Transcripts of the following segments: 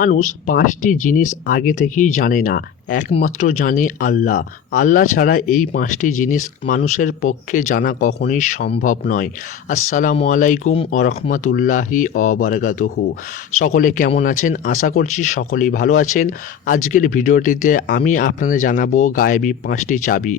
মানুষ পাঁচটি জিনিস আগে থেকেই জানে না, একমাত্র জানে আল্লাহ। আল্লাহ ছাড়া এই পাঁচটি জিনিস মানুষের পক্ষে জানা কখনোই সম্ভব নয়। আসসালামু আলাইকুম আরহামতুল্লাহি অবরকাতুহু সকলে কেমন আছেন? আশা করছি সকলেই ভালো আছেন। আজকের ভিডিওটিতে আমি আপনাদের জানাব গায়েবী পাঁচটি চাবি।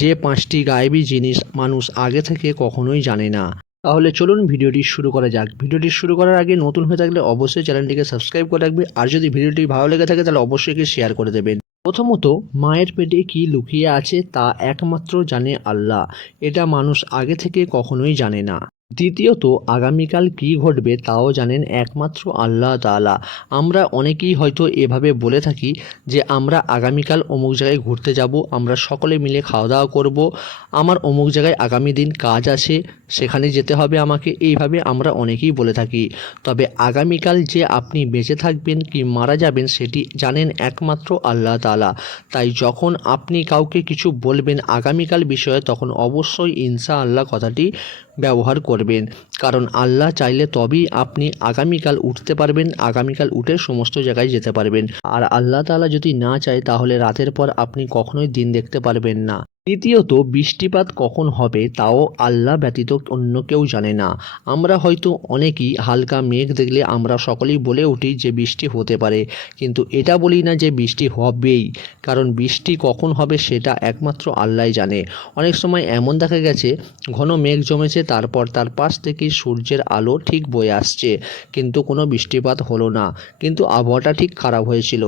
যে পাঁচটি গায়েবী জিনিস মানুষ আগে থেকে কখনোই জানে না। তাহলে চলুন ভিডিওটি শুরু করা যাক। ভিডিওটি শুরু করার আগে নতুন হয়ে থাকলে অবশ্যই চ্যানেলটিকে সাবস্ক্রাইব করে রাখবে। আর যদি ভিডিওটি ভালো লেগে থাকে, তাহলে অবশ্যই শেয়ার করে দেবেন। প্রথমত, মায়ের পেটে কি লুকিয়ে আছে তা একমাত্র জানে আল্লাহ। এটা মানুষ আগে থেকে কখনোই জানে না। দ্বিতীয়ত, আগামীকাল কি ঘটবে তাও জানেন একমাত্র আল্লাহ তাআলা। আমরা অনেকেই হয়তো এভাবে বলে থাকি যে, আমরা আগামীকাল অমুক জায়গায় ঘুরতে যাব, আমরা সকলে মিলে খাওয়া দাওয়া করব, আমার অমুক জায়গায় আগামী দিন কাজ আছে, সেখানে যেতে হবে আমাকে, এইভাবে আমরা অনেকেই বলে থাকি। তবে আগামীকাল যে আপনি বেঁচে থাকবেন কি মারা যাবেন সেটি জানেন একমাত্র আল্লাহ তাআলা। তাই যখন আপনি কাউকে কিছু বলবেন আগামীকাল বিষয়ে, তখন অবশ্যই ইনসা আল্লাহ কথাটি ব্যবহার করবেন। কারণ আল্লাহ চাইলে তবেই আপনি আগামীকাল উঠতে পারবেন, আগামীকাল উঠে সমস্ত জায়গায় যেতে পারবেন। আর আল্লাহ তালা যদি না চায়, তাহলে রাতের পর আপনি কখনোই দিন দেখতে পারবেন না। তৃতীয়ত বৃষ্টিপাত কখন হবে তাও আল্লাহ ব্যতীত অন্য কেউ জানে না। আমরা হয়তো অনেকেই হালকা মেঘ দেখলে আমরা সকলেই বলে উঠি যে বৃষ্টি হতে পারে, কিন্তু এটা বলি না যে বৃষ্টি হবেই, কারণ বৃষ্টি কখন হবে সেটা একমাত্র আল্লাহই জানে। অনেক সময় এমন দেখা গেছে, ঘন মেঘ জমেছে, তারপর তার পাশ থেকে সূর্যের আলো ঠিক বয়ে আসছে, কিন্তু কোনো বৃষ্টিপাত হলো না, কিন্তু আবহাওয়াটা ঠিক খারাপ হয়েছিল।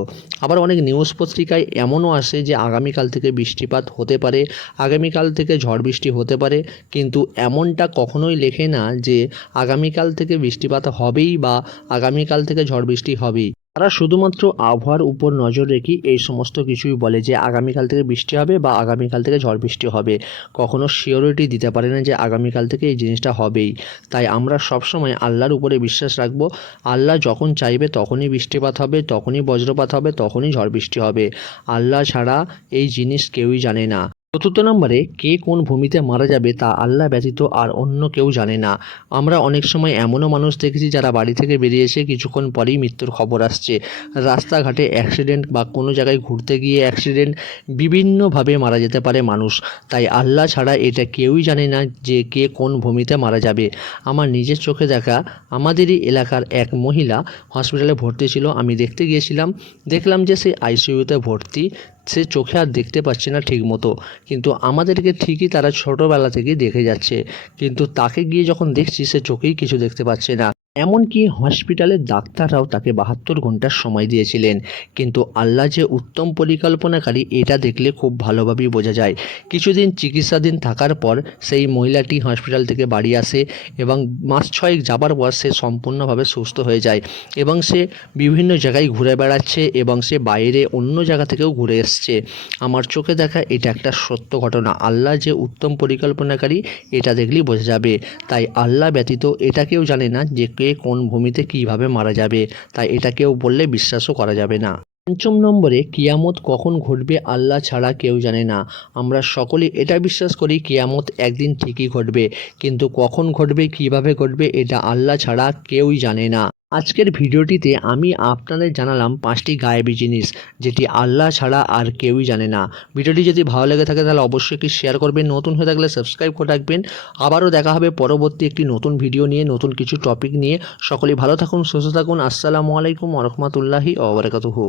আবার অনেক নিউজ পত্রিকায় এমনও আসে যে আগামীকাল থেকে বৃষ্টিপাত হতে পারে আগামীকাল থেকে ঝড় বৃষ্টি হতে পারে, কিন্তু এমনটা কখনোই লেখে না যে আগামীকাল থেকে বৃষ্টিপাত হবেই বা আগামীকাল থেকে ঝড় বৃষ্টি হবেই। তারা শুধুমাত্র আবহাওয়ার উপর নজর রেখে এই সমস্ত কিছুই বলে যে আগামীকাল থেকে বৃষ্টি হবে বা আগামীকাল থেকে ঝড় বৃষ্টি হবে। কখনো শিওরিটি দিতে পারে না যে আগামীকাল থেকে এই জিনিসটা হবেই। তাই আমরা সবসময় আল্লাহর উপরে বিশ্বাস রাখব। আল্লাহ যখন চাইবে তখনই বৃষ্টিপাত হবে, তখনই বজ্রপাত হবে, তখনই ঝড় বৃষ্টি হবে। আল্লাহ ছাড়া এই জিনিস কেউই জানে না। চতুর্থ নম্বরে কে কোন ভূমিতে মারা যাবে তা আল্লাহ ব্যতীত আর অন্য কেউ জানে না। আমরা অনেক সময় এমনও মানুষ দেখেছি যারা বাড়ি থেকে বেরিয়ে এসে কিছুক্ষণ পরেই মৃত্যুর খবর আসছে। রাস্তাঘাটে অ্যাক্সিডেন্ট বা কোনো জায়গায় ঘুরতে গিয়ে অ্যাক্সিডেন্ট বিভিন্নভাবে মারা যেতে পারে মানুষ। তাই আল্লাহ ছাড়া এটা কেউই জানে না যে কে কোন ভূমিতে মারা যাবে। আমার নিজের চোখে দেখা আমাদেরই এলাকার এক মহিলা হসপিটালে ভর্তি ছিল। আমি দেখতে গিয়েছিলাম। দেখলাম যে সে আইসিইউতে ভর্তি। সে চোখে আর দেখতে পাচ্ছে না ঠিক মতো কিন্তু আমাদেরকে ঠিকই তারা ছোটোবেলা থেকে দেখে যাচ্ছে। কিন্তু তাকে গিয়ে যখন দেখছি, সে চোখেই কিছু দেখতে পাচ্ছে না। এমনকি হসপিটালের ডাক্তাররাও তাকে বাহাত্তর ঘণ্টার সময় দিয়েছিলেন। কিন্তু আল্লাহ যে উত্তম পরিকল্পনাকারী, এটা দেখলে খুব ভালোভাবেই বোঝা যায়। কিছুদিন চিকিৎসাধীন থাকার পর সেই মহিলাটি হসপিটাল থেকে বাড়ি আসে এবং মাস ছয়েক যাবার পর সে সম্পূর্ণভাবে সুস্থ হয়ে যায় এবং সে বিভিন্ন জায়গায় ঘুরে বেড়াচ্ছে এবং সে বাইরে অন্য জায়গা থেকেও ঘুরে এসছে। আমার চোখে দেখা এটা একটা সত্য ঘটনা। আল্লাহ যে উত্তম পরিকল্পনাকারী, এটা দেখলেই বোঝা যাবে। তাই আল্লাহ ব্যতীত এটা কেউ জানে না যে কে কোন ভূমিতে কীভাবে মারা যাবে, তাই এটা কেউ বললে বিশ্বাসও করা যাবে না। পঞ্চম নম্বরে, কিয়ামত কখন ঘটবে আল্লাহ ছাড়া কেউ জানে না। আমরা সকলে এটা বিশ্বাস করি, কিয়ামত একদিন ঠিকই ঘটবে। কিন্তু কখন ঘটবে, কীভাবে ঘটবে, এটা আল্লাহ ছাড়া কেউই জানে না। আজকের ভিডিওটিতে আমি আপনাদের জানালাম পাঁচটি গায়েবি জিনিস, যেটি আল্লাহ ছাড়া আর কেউই জানে না। ভিডিওটি যদি ভালো লেগে থাকে তাহলে অবশ্যই কি শেয়ার করবেন, নতুন হয়ে থাকলে সাবস্ক্রাইব করে রাখবেন। আবারও দেখা হবে পরবর্তী একটি নতুন ভিডিও নিয়ে, নতুন কিছু টপিক নিয়ে। সকলেই ভালো থাকুন, সুস্থ থাকুন। আসসালামু আলাইকুম রহমতুল্লাহি ওবরাকাতুহু